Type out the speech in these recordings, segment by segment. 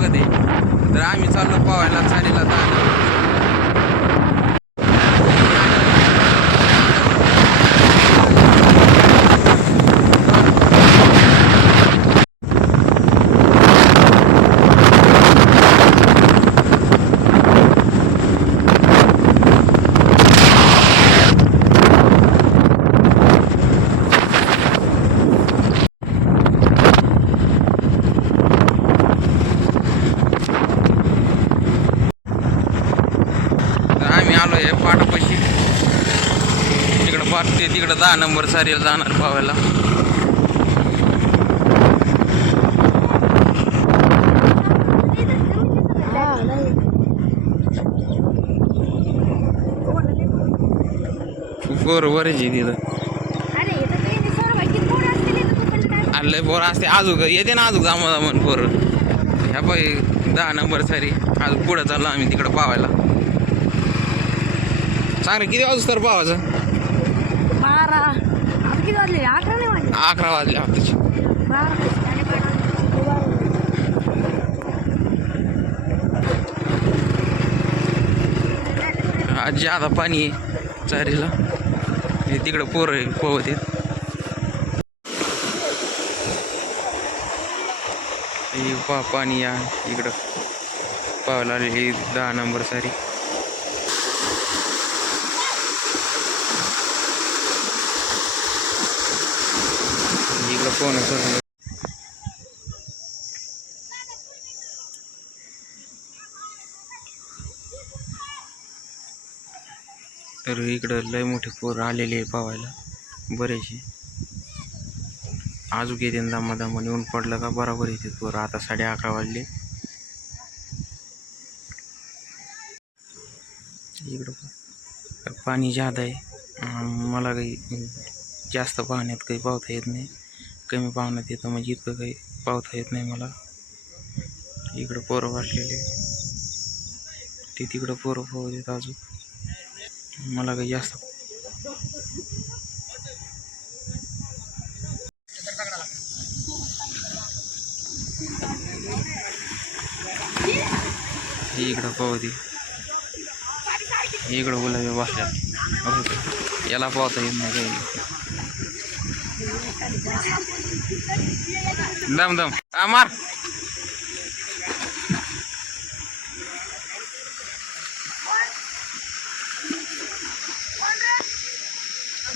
बघत आहे. तर आम्ही चाललो पावायला चारीला जाणार. आलोय पाटापाशी. तिकडं पाठ ते तिकडं 10 नंबर सारीला जाणार पावायला. बरोबर आहे तिथं लय पोरं असते. अजून येते ना अजून दामन पोरं. ह्या बाई 10 नंबर सारी अजून पुढं चाललो आम्ही तिकडं पावायला. सांग रे किती वाजता तर पावायचं? 11 वाजले आताची. आज ज्यादा पाणी आहे चारीला. तिकडं पोरं पोहत आहेत. पाणी या इकडं पावायला आले. ही 10 नंबर सारी. इकडं पोहणं तर इकडं लय मोठे पोरं आलेले आहे पावायला बरेचसे. आजूक येते दामादामा येऊन पडलं का बरोबर येते पोरं. आता 11:30 वाजले. इकडं पाणी जादा आहे. मला काही जास्त पाण्यात काही पावता येत नाही. कमी पाण्यात येतं म्हणजे इतकं काही पावता येत नाही मला. इकडं पोरं वाटलेले ते तिकडं पोरं पोहत येत. अजून मला काही जास्त इकडं पावते. इकडं गुलाबी बसल्या. याला पावता येत नाही काही. दम दम मार.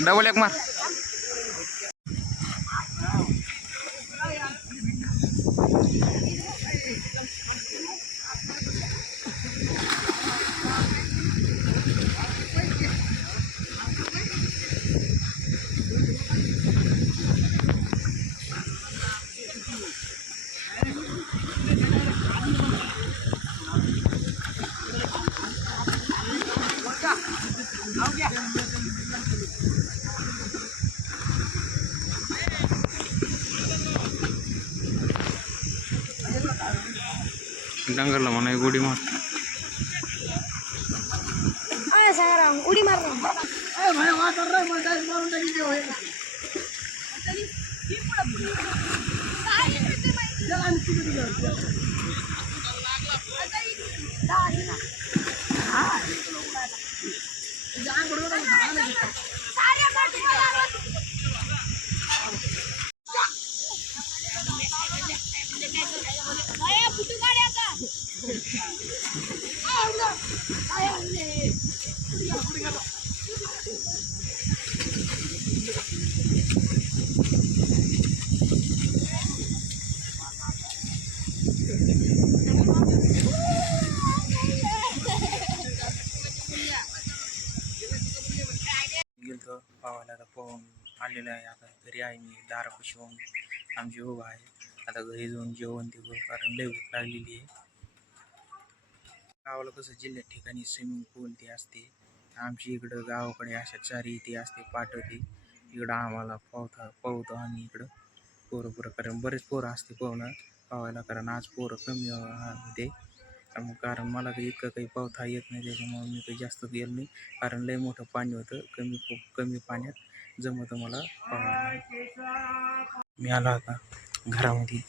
डबल एक मार. डंगरला म्हणा उडी मार. उडी मार. पावायला आता पोहून आलेलं आहे. आता घरी आहे मी दारापाशी होऊन आमची उभा आहे. आता घरी जाऊन जेवण ते कारण लय भूक लागलेली आहे. गावाला कसं जिल्ह्यात ठिकाणी स्विमिंग पूल ते असते. आमची इकडं गावाकडे अशा चारी ते असते पाठवते. इकडं आम्हाला पोहतो आम्ही इकडं पोरं कारण बरेच पोरं असते पावायला. कारण आज पोरं कमी होते. कारण मला काही इतकं काही पावता येत नाही. त्याच्यामुळे मी काही जास्त गेलो नाही. कारण लय मोठं पाणी होतं. कमी पाण्यात जमतं मला पावायला. मी आला आता घरामध्ये.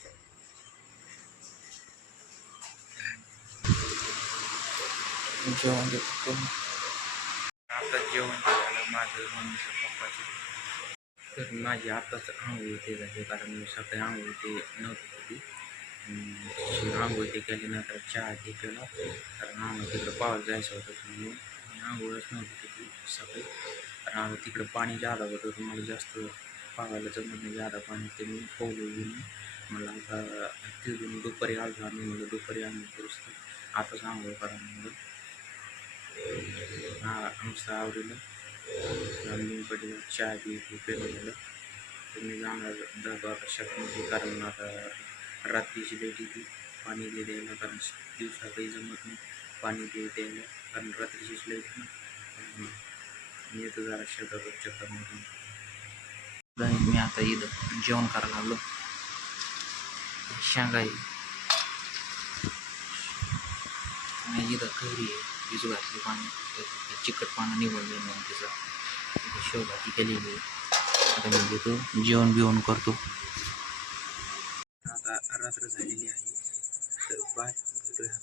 जेवण देतो. आता जेवण झालं माझं मम्मीचं पप्पाचं. तर माझी आत्ताच आंघोळ ते झाली, कारण मी सकाळी आंघोळ ते नव्हती केली. आंघोळ ते केल्यानंतर चहा ते केला, कारण आम्हाला तिकडं पावायला जायचं होतं म्हणून मी आंघोळच नव्हती केली सकाळी. कारण आता तिकडं पाणी जादा होतं, तर मला जास्त पावायला जमत नाही जादा पाणी, ते मी पोहलो घेऊन मला आता तिथून दुपारी आलो आम्ही, म्हणलं दुपारी आंघोळ करूच तर आताच आंघोळ करा म्हणलं. आमचं आवडलं आम्ही पडलं चहा बी पेलं झालं. तर मी जाणार जातो आता शेतामध्ये, कारण आता रात्रीची लेट येते पाणी दे द्यायला, कारण दिवसा काही जमत नाही पाणी दे द्यायला, कारण रात्रीचीच लेट ना. मी येतो जरा शेतात चक्करमधून. मी आता इथं जेवण करायला लागलो. शेंगाई आणि इथं कैरी आहे, भिजू घातली पाणी, चिकट पानं निवडले म्हणून तिचं शेवभाजी केलेली आहे. आता मी घेतो जेवण बिवण करतो. आता रात्र झालेली आहे, तर बाय, भेटूया.